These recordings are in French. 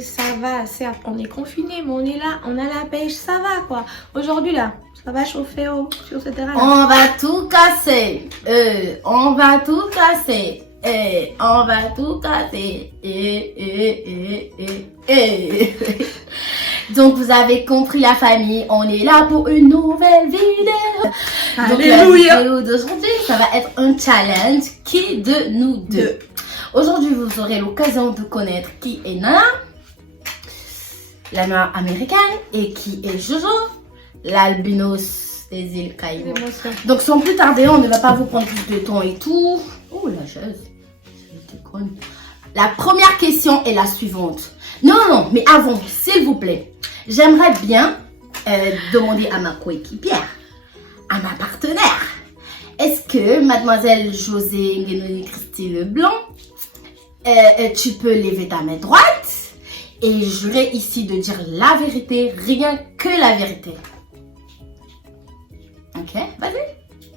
écoutez, ça va, certes, on est confinés, mais on est là, on a la pêche, ça va quoi. Aujourd'hui là, ça va chauffer sur ce terrain. On va tout casser. On va tout casser. On va tout casser. Donc vous avez compris la famille, on est là pour une nouvelle vidéo. Donc la vidéo d'aujourd'hui, ça va être un challenge. Qui de nous deux? Aujourd'hui, vous aurez l'occasion de connaître qui est Nana, la noire américaine, et qui est Jojo, l'albinos des îles Caïmans. Donc sans plus tarder, on ne va pas vous prendre plus de temps et tout. Oh la chaise, je déconne. La première question est la suivante. Non, mais avant, s'il vous plaît, j'aimerais bien demander à ma coéquipière, à ma partenaire, est-ce que mademoiselle José Nguenoni Christy Leblanc, tu peux lever ta main droite et jurer ici de dire la vérité, rien que la vérité. Ok, vas-y.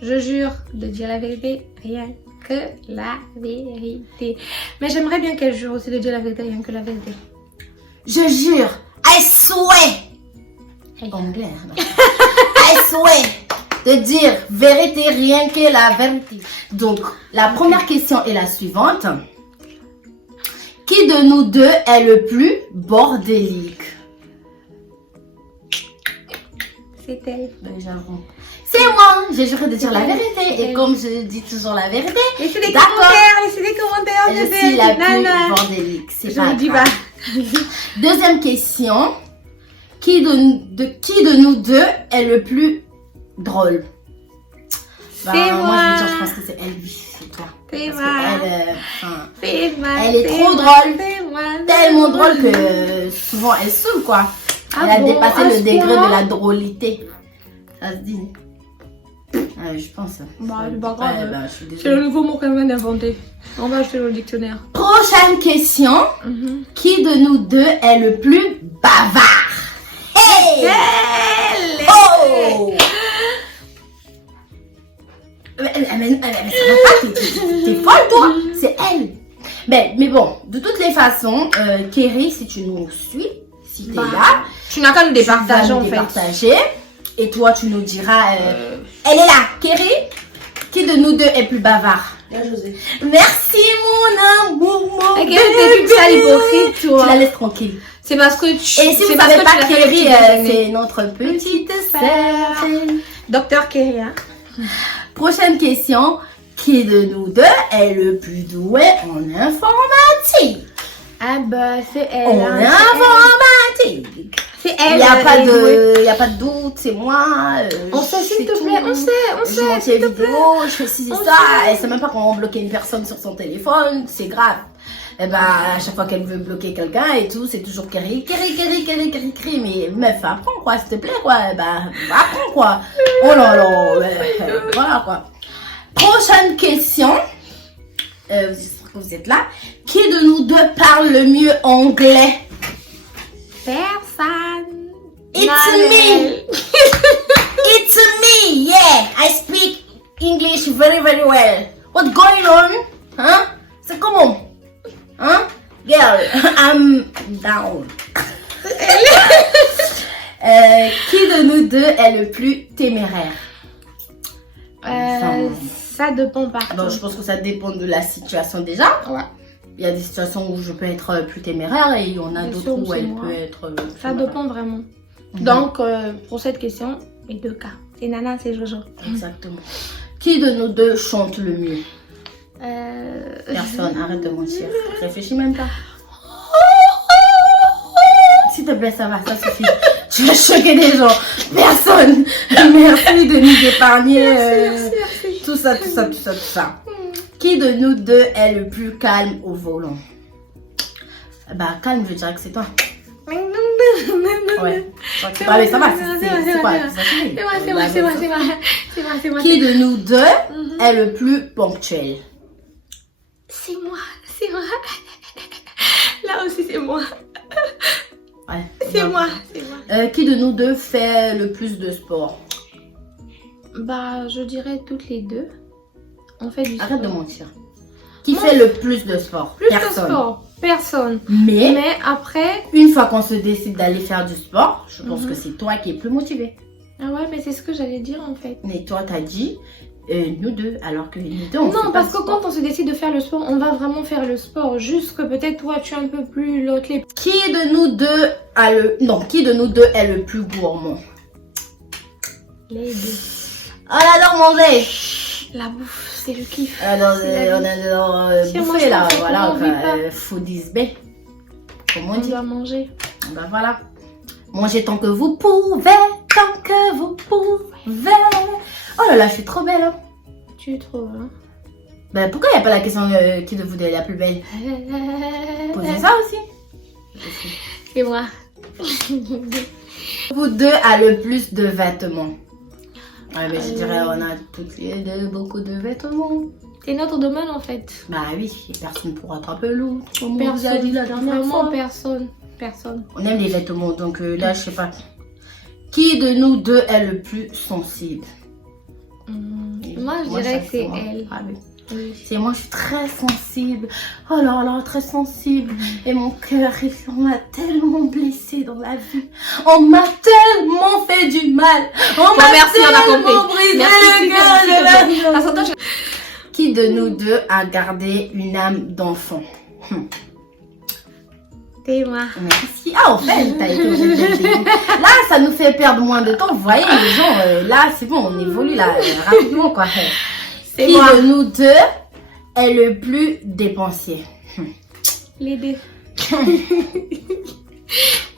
Je jure de dire la vérité, rien que la vérité. Mais j'aimerais bien qu'elle jure aussi de dire la vérité, rien que la vérité. Je jure, I swear. Anglais, hein. I swear de dire vérité, rien que la vérité. Donc, la première question est la suivante. Qui de nous deux est le plus bordélique? C'est elle. Ben, j'avoue. C'est moi, j'ai juré de dire la vérité. Et comme je dis toujours la vérité, laissez des commentaires, je suis la plus bordélique. C'est pas grave. Deuxième question. Qui de nous deux est le plus drôle? C'est moi. Moi, je veux dire, je pense que c'est elle, oui, c'est toi. C'est moi. Elle est trop drôle. Tellement drôle que souvent elle saoule, quoi. Elle a dépassé le degré de la drôlité. Ça se dit. Je pense. Bah, c'est pas grave. Je suis désolée. C'est le nouveau mot qu'elle vient d'inventer. On va acheter le dictionnaire. Prochaine question. Qui de nous deux est le plus bavard? Hey! Oh! Mais ça va pas, t'es folle toi? C'est elle. Mais bon, de toutes les façons, Kerry, si tu nous suis, si t'es là, tu n'as qu'à nous départager en fait. Et toi, tu nous diras, elle est là, Kerry. Qui de nous deux est plus bavard? José. Merci mon amour, mon bébé. T'es toute sale hypocrite, toi. Tu la laisses tranquille. C'est parce que tu... Et si vous savez pas, Kerry, c'est notre petite sœur. Docteur Kerry, hein. Prochaine question. Qui de nous deux est le plus doué en informatique? Ah bah, c'est elle. En informatique. C'est elle. Il n'y a pas de doute, c'est moi. On sait, s'il te plaît, on sait. Je monte les vidéos, je fais ci et ça. Elle sait même pas comment bloquer une personne sur son téléphone, c'est grave. Et ben, à chaque fois qu'elle veut bloquer quelqu'un et tout, c'est toujours Kerry. Mais meuf, apprends quoi, s'il te plaît, quoi. Ben, apprends quoi. Oh là là, voilà quoi. Prochaine question. Vous êtes là. Qui de nous deux parle le mieux anglais? Personne. It's me. It's me. Yeah, I speak English very, very well. What's going on? Hein? C'est comment? Hein? Girl, I'm down. Qui de nous deux est le plus téméraire? Ça dépend par Bon, je pense que ça dépend de la situation déjà. Ouais. Il y a des situations où je peux être plus téméraire et il y en a d'autres où elle peut être... Ça dépend vraiment. Donc, pour cette question, les deux cas. C'est Nana, c'est Jojo. Exactement. Qui de nous deux chante le mieux? Personne, arrête de mentir. Réfléchis même pas. S'il te plaît, ça va, ça suffit. Tu vas choquer des gens. Personne. Merci de nous épargner. Merci. Tout ça. Qui de nous deux est le plus calme au volant? Bah, calme, je dirais que c'est toi. Ouais. Ça va, c'est quoi? C'est moi. Qui de nous deux est le plus ponctuel? C'est moi. Là aussi, c'est moi. Ouais. C'est moi. Qui de nous deux fait le plus de sport? Bah, je dirais toutes les deux. On fait du sport. Arrête de mentir. Qui fait le plus de sport? Plus Personne. de sport. Personne. Mais après... une fois qu'on se décide d'aller faire du sport, je pense que c'est toi qui es plus motivé. Ah ouais, mais c'est ce que j'allais dire en fait. Mais toi, t'as dit nous deux, alors que nous deux, on fait Non, pas parce de que sport. quand on se décide de faire le sport, on va vraiment faire le sport. Juste que peut-être toi, tu es un peu plus l'autre. Qui de nous deux a le... Non, qui de nous deux est le plus gourmand? Les deux. On adore manger. La bouffe, c'est le kiff. Alors, C'est la on vie. adore Si on bouffer mange là, pas, voilà, on vit pas. foodies B. Comme on On dit. doit manger. Ben voilà. Mangez tant que vous pouvez, tant que vous pouvez. Oh là là, je suis trop belle. Hein. Tu trouves, hein? Ben pourquoi il n'y a pas la question qui de vous deux est la plus belle? Posez ça aussi. Et moi. Vous deux a le plus de vêtements. Ouais, mais je dirais on a toutes les deux beaucoup de vêtements. C'est notre domaine en fait. Bah oui, et personne pour rattraper l'autre. Comme on vous a dit Personne. la dernière Vraiment fois. personne. Personne. On aime les vêtements, donc là, je sais pas. Qui de nous deux est le plus sensible? Moi, je dirais ça, que c'est moi. elle. Ah oui. Oui. C'est moi, je suis très sensible. Oh là là, très sensible. Et mon cœur, on m'a tellement blessée dans la vie. On m'a tellement fait du mal. On m'a merci, on a tellement compris. brisé Merci, le cœur de la vie. Parce que toi, Qui de nous deux a gardé une âme d'enfant? c'est moi. Merci. Ah, en fait, t'as été obligée de le dire. Là, ça nous fait perdre moins de temps. Vous voyez, les gens, là, c'est bon, on évolue là, rapidement, quoi. C'est Qui moi. de nous deux est le plus dépensier? Les deux.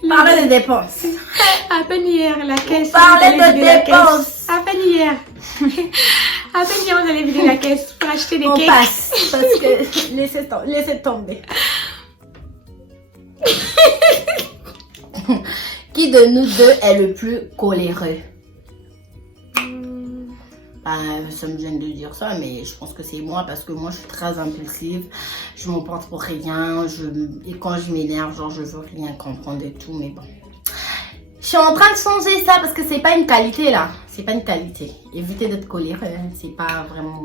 Parlez de dépenses. À peine hier, la caisse. Parlez on allait de vider la dépenses. caisse. À peine hier. À peine hier, on allait vider la caisse pour acheter des On cakes. passe. Parce que laissez tomber. Qui de nous deux est le plus coléreux? Ça me gêne de dire ça, mais je pense que c'est moi parce que moi je suis très impulsive. Je m'emporte pour rien. Et quand je m'énerve, genre je veux rien comprendre et tout, mais bon. Je suis en train de changer ça parce que c'est pas une qualité là. C'est pas une qualité. Évitez d'être coléreux, hein. C'est pas vraiment.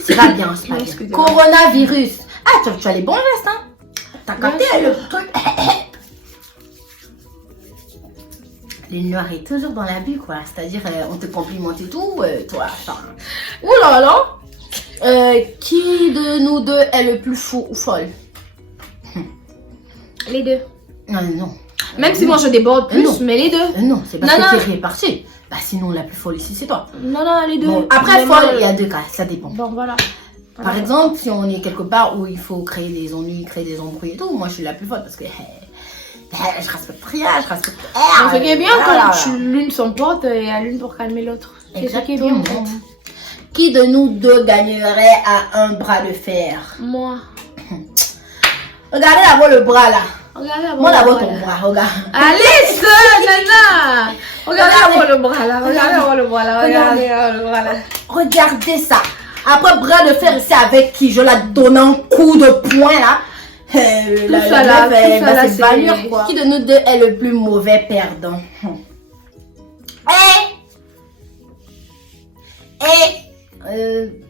C'est pas bien, c'est pas bien. Excusez-moi. Coronavirus. Ah, tu as les bons gestes, hein? T'as capté Bien le truc. Le noir est toujours dans l'abus, quoi. C'est-à-dire, on te complimente et tout, toi. Enfin. Ouh là là. Qui de nous deux est le plus fou ou folle? Les deux. Non, non. Même si moi je déborde plus, non. mais les deux. Non, c'est parce Non, que non. t'es réparti. Bah sinon, la plus folle ici, c'est toi. Non, non, les deux. Bon, après, Vraiment, folle, il y a deux cas, ça dépend. Bon, voilà. Par exemple, si on est quelque part où il faut créer des ennuis, créer des embrouilles et tout, moi je suis la plus folle parce que je respecte rien, je respecte Ce qui est bien voilà. quand l'une s'emporte et à l'une pour calmer l'autre. C'est ce qui est bien en fait. Qui de nous deux gagnerait à un bras de fer? Moi. Regardez d'abord le bras là. Regardez Moi d'abord ton bras, regarde. Allez, ça, nana. Regardez d'abord le bras là. Regardez d'abord le bras là. Regardez le bras là. Regardez ça. Après bras de fer ici avec qui je la donne un coup de poing là. Tout ça là, c'est valure quoi. Qui de nous deux est le plus mauvais perdant?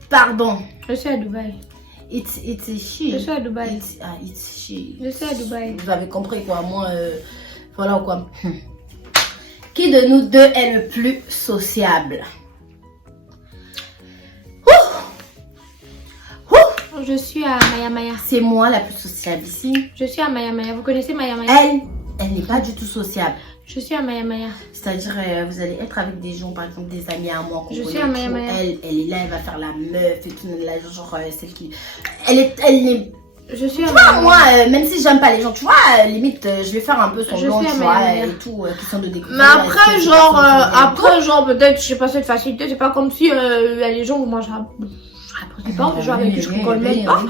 Pardon. Je suis à Dubaï. It's she. Je suis à Dubaï. It's she. Je suis à Dubaï. Vous avez compris quoi, moi, voilà quoi. Qui de nous deux est le plus sociable? Je suis à Maya Maya. C'est moi la plus sociable ici. Je suis à Maya Maya. Vous connaissez Maya Maya? Elle n'est pas du tout sociable. Je suis à Maya Maya. C'est-à-dire, vous allez être avec des gens, par exemple, des amis à moi. Je suis à Maya Maya. Elle est là, elle va faire la meuf et tout. La genre, celle qui. Elle n'est. Je suis à Tu Maya vois, Maya. moi, même si j'aime pas les gens, tu vois, limite, je vais faire un peu Je semblant, suis à tu Maya vois, Maya. et tout, qui sont de découvrir. Mais après, qui genre, sont genre, peut-être, j'ai pas cette facilité. C'est pas comme si il y a les gens où moi je rapprécie pas, des gens avec qui je rigole même pas.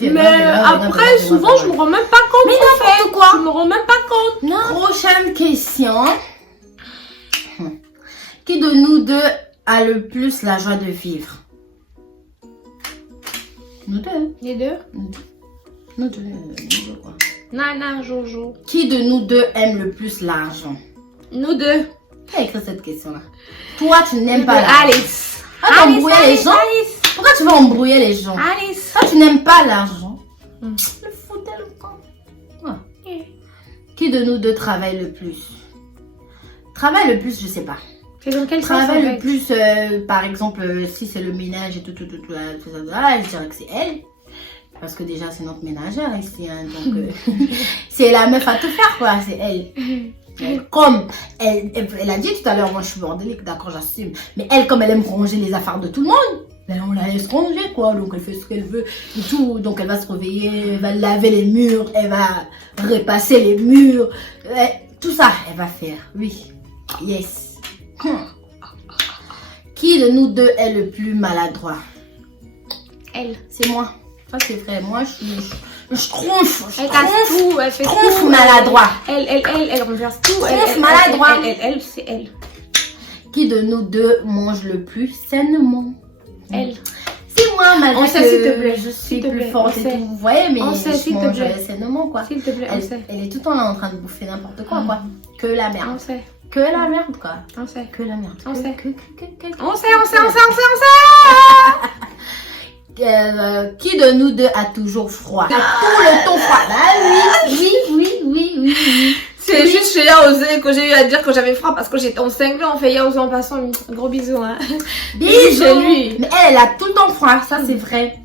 Mais après, souvent, je me rends même pas compte. Mais en fait. n'importe quoi. Je me rends même pas compte. Non. Prochaine question. Qui de nous deux a le plus la joie de vivre? Nous deux. Les deux. Nous deux quoi. Nana, Jojo. Qui de nous deux aime le plus l'argent? Nous deux. Qui a écrit cette question-là? Toi, tu n'aimes pas l'argent. Alice. Ah, tu embrouiller les gens? Alice. Pourquoi tu veux embrouiller les gens? Alice. Toi, tu n'aimes pas l'argent. Le foutais le camp. Qui de nous deux travaille le plus? Travaille le plus, je sais pas. C'est dans quel sens? Travaille le plus, par exemple, si c'est le ménage et tout, je dirais que c'est elle. Parce que déjà, c'est notre ménagère ici. Hein, donc, c'est la meuf à tout faire, quoi. C'est elle. Comme elle a dit tout à l'heure, moi je suis bordélique, d'accord, j'assume. Mais elle, comme elle aime ranger les affaires de tout le monde, ben on la laisse ranger, quoi. Donc elle fait ce qu'elle veut et tout. Donc elle va se réveiller, elle va laver les murs, elle va repasser les murs. Tout ça, elle va faire. Oui. Yes. Qui de nous deux est le plus maladroit? Elle. C'est moi. Ça c'est vrai. Moi je tronche. Elle casse tout, elle fait tronche tout. Maladroit. Elle renverse tout. Tronche maladroit. Elle, c'est elle. Qui de nous deux mange le plus sainement? Elle. C'est moi, malgré on sait, que s'il te plaît. je suis plus forte et tout, vous voyez, mais on sait, je mange sainement, quoi. S'il te plaît, on sait. Elle est tout le temps là en train de bouffer n'importe quoi, quoi. Que la merde. On sait. Que la merde, quoi. On sait. Que la merde. On sait. On sait. Qui de nous deux a toujours froid? Tout le temps froid. Bah oui. C'est juste chez Yaosé que j'ai eu à dire que j'avais froid parce que j'étais en cinglé. On fait Yaosé en passant. Un gros bisou, hein. Bisous chez lui. Mais elle a tout le temps froid, ça c'est vrai.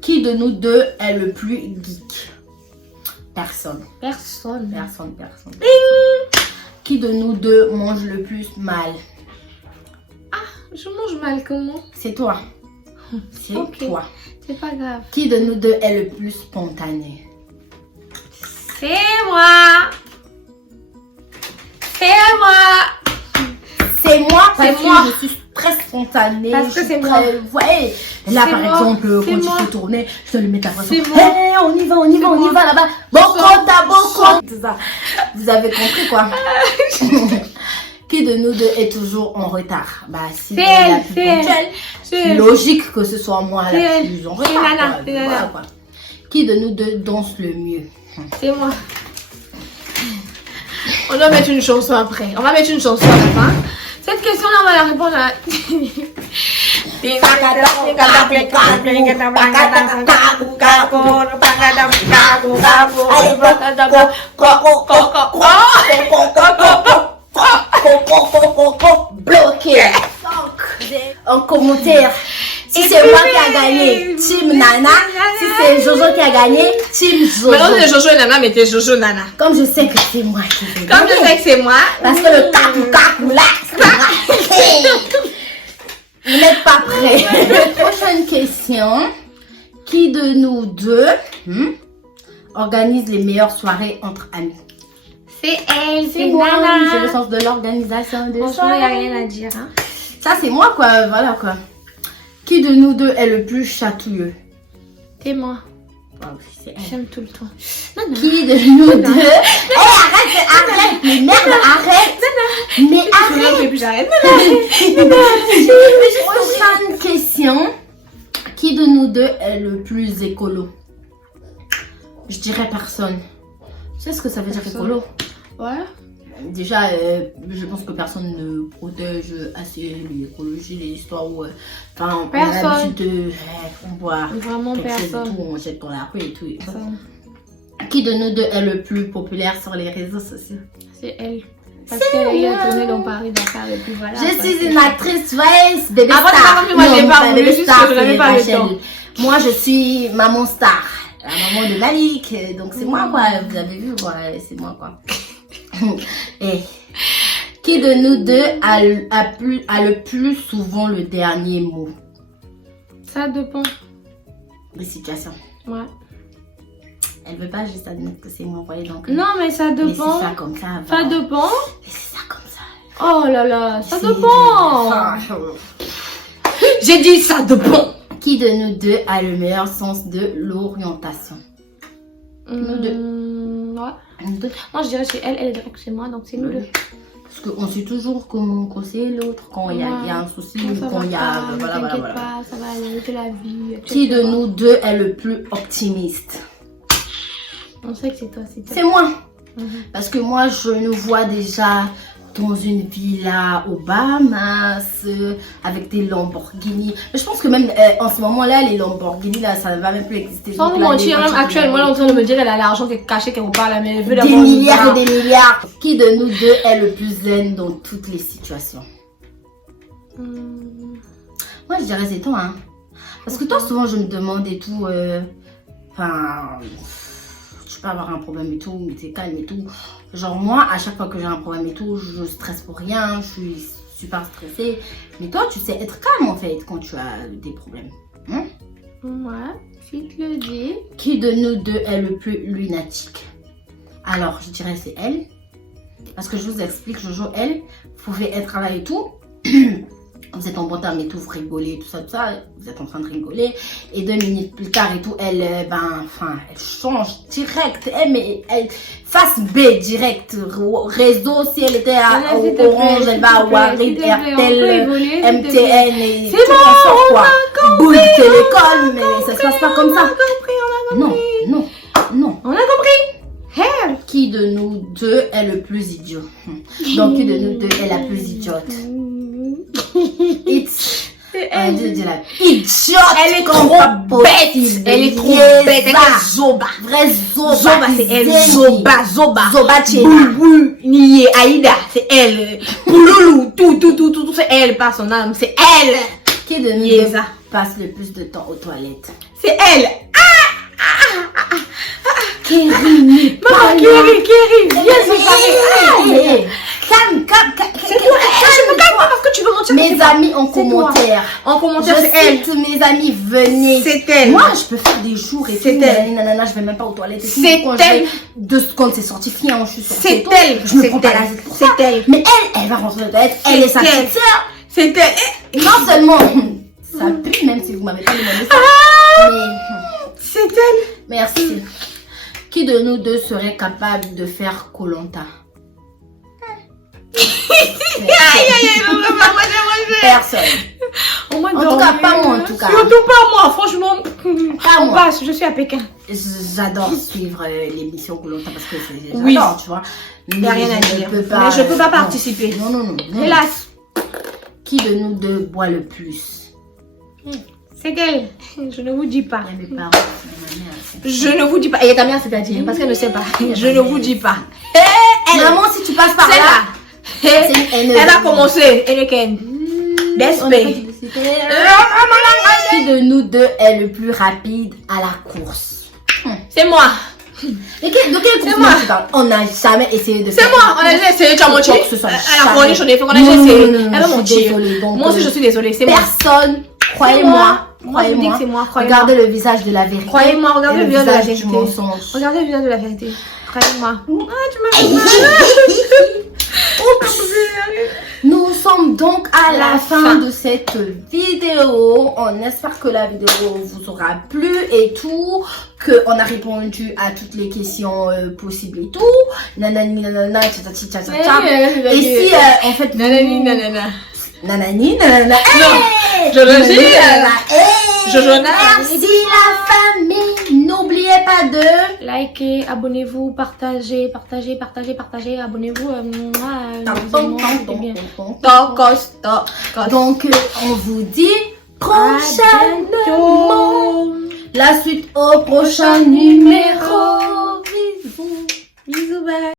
Qui de nous deux est le plus geek? Personne. Qui de nous deux mange le plus mal? Je mange mal, comment? C'est toi. C'est toi. C'est pas grave. Qui de nous deux est le plus spontané? C'est moi. C'est moi parce que je suis très spontanée. Parce que c'est moi. Ouais. Là par exemple, quand tu fais tourner, je te le mets ta pression. C'est moi. Hey, on y va là-bas. Bon, tout ça. Vous avez compris quoi? Qui de nous deux est toujours en retard? Bah si c'est elle la plus ponctuelle, c'est c'est logique que ce soit moi la plus en retard. C'est Nana. Qui de nous deux danse le mieux? C'est moi. On doit mettre une chanson après. On va mettre une chanson à la fin. Cette question-là, on va la répondre à... Bloqué. En commentaire, si c'est moi qui a gagné, team Nana. Si c'est Jojo qui a gagné, team Jojo. Mais non, c'est Jojo et Nana, mais t'es Jojo Nana. Comme je sais que c'est moi qui vais gagner. Comme je sais que c'est moi. Parce que le cacou là, vous n'êtes pas prêts. Prochaine question. Qui de nous deux organise les meilleures soirées entre amis? C'est elle, c'est moi. Nana. J'ai le sens de l'organisation des Franchement, il n'y a soirées. rien à dire. Hein. Ça, c'est moi, quoi. Voilà, quoi. Qui de nous deux est le plus chatouilleux? C'est moi. Oh, c'est elle. J'aime tout le temps. Qui de nous deux... arrête. Mais merde, arrête. Mais arrête. J'arrête. Prochaine question. Qui de nous deux est le plus écolo? Je dirais personne. Tu sais ce que ça veut dire écolo? Ouais. Déjà, je pense que personne ne protège assez l'écologie, les histoires où... Enfin, on a l'habitude de... on boit Vraiment quelque chose et personne. tout, on jette dans la rue et tout. Qui de nous deux est le plus populaire sur les réseaux sociaux? C'est elle. Parce qu'elle a eu à tourner dans Paris, Dakar et puis voilà. Je suis une actrice, ouais, bébé Avant de star. savoir que moi, j'ai pas voulu, juste que je n'avais pas le c'est temps. Moi, je suis maman star. La maman de Malik. Donc, c'est moi, quoi. Vous avez vu, quoi. C'est moi, quoi. Et qui de nous deux a le plus souvent le dernier mot? Ça dépend. Les situations. Ouais. Elle veut pas juste admettre que c'est moi, voyez, donc... Non, mais ça mais dépend. c'est ça comme ça. Ça dépend. C'est ça comme ça. Oh là là, ça C'est dépend. J'ai dit ça dépend. Qui de nous deux a le meilleur sens de l'orientation? Nous deux. Ouais. Nous deux. Moi, je dirais chez elle, elle dirait que chez moi, donc c'est nous deux. Parce qu'on sait toujours comment conseiller l'autre quand il y a un souci ou quand il y a... Voilà. Pas, ça va aller, c'est la vie. Etc. Qui de nous deux est le plus optimiste? On sait que c'est toi, C'est moi. Parce que moi, je nous vois déjà dans une villa aux Bahamas avec des Lamborghini. Mais je pense que même en ce moment-là, les Lamborghini, là, ça ne va même plus exister. Sans vous mentir, même actuellement, elle est en train de me dire qu'elle a l'argent caché quelque part là, mais elle veut des d'avoir milliards et des milliards. Qui de nous deux est le plus zen dans toutes les situations? Moi, je dirais c'est toi, hein. Parce que toi, souvent, je me demande et tout, enfin, tu peux avoir un problème et tout, mais t'es calme et tout. Genre, moi, à chaque fois que j'ai un problème et tout, je stresse pour rien, je suis super stressée. Mais toi, tu sais être calme, en fait, quand tu as des problèmes. Hein? Ouais, si tu le dis. Qui de nous deux est le plus lunatique? Alors, je dirais c'est elle. Parce que je vous explique, Jojo, elle, vous pouvez être là et tout. Vous êtes en bon terme et tout, vous rigolez, tout ça, vous êtes en train de rigoler. Et 2 minutes plus tard et tout, elle, elle change direct. Elle face B direct. Réseau, si elle était à Orange, elle va à Warid, RTL, MTN et c'est bon, quoi. Boule Télécom, mais ça se passe pas comme ça. Non. On a compris. Hell. Qui de nous deux est le plus idiot? Donc, qui de nous deux est la plus idiote? Elle idiote. Elle est trop bête. Elle est trop bête. Elle est zoba. Vraie zoba. Zoba, c'est elle. Zoba. Zoba, Boubou, Nié, Aïda, c'est elle. Pouloulou, tout, c'est elle, pas son âme, c'est elle. Qui de nous deux passe le plus de temps aux toilettes? C'est elle. Kéry, maman, Kéry, viens se parler. Calme. C'est toi, je me calme pas parce que tu veux mentir. Mes amis en commentaire. En commentaire, c'est elle. Mes amis, venez. C'est elle. Moi, je peux faire des jours et tout. C'est elle. Nanana, je vais même pas aux toilettes. C'est elle. 2 secondes, c'est certifié. Je suis sortie. C'est elle. Je me prends pas la tête pour ça. C'est elle. Mais elle va rentrer aux toilettes. Elle est sa petite sœur. C'est elle. Non seulement ça pue, même si vous m'avez pas demandé ça. Mais c'est elle. Merci. Qui de nous deux serait capable de faire Koh-Lanta? Personne. En tout cas, pas moi en tout cas. Surtout pas moi, franchement. Pas moi. Passe, je suis à Pékin. J'adore suivre l'émission Koh-Lanta parce que c'est oui. j'adore, tu vois. Il n'y a rien à dire. Mais je peux pas participer. Non. Hélas. Qui de nous deux boit le plus? C'est elle. Je ne vous dis pas. Il y a mes parents. Je ne vous dis pas. Et ta mère, c'est-à-dire parce qu'elle ne sait pas. Je ne vous dis pas. Maman, si tu passes par là. Elle a commencé. Elle est Ken. Qui de nous deux est le plus rapide à la course? C'est moi. De quelle course tu parles? On n'a jamais essayé de faire. C'est moi. On a déjà essayé. Tu as menti. À la fournie, j'en ai fait. On a déjà essayé. Elle va mentir. Moi aussi, je suis désolée. C'est moi. Personne. Croyez-moi. Moi, je dis que c'est moi. Regardez le visage de la vérité. Croyez-moi, regardez le visage de la vérité. Du mensonge. Regardez le visage de la vérité. Croyez-moi. Ah, tu me fais mal. Nous sommes donc à la fin de cette vidéo. On espère que la vidéo vous aura plu et tout. Qu'on a répondu à toutes les questions possibles et tout. Nanani, nanana, tchatati, tchatata. Et si, en fait... Nanani, nanana. Nanani, nanana. Non, Jojo, merci la famille. N'oubliez pas de liker, abonnez-vous, partagez, abonnez-vous. Donc, on vous dit prochainement la suite au prochain numéro. Bisous, bye.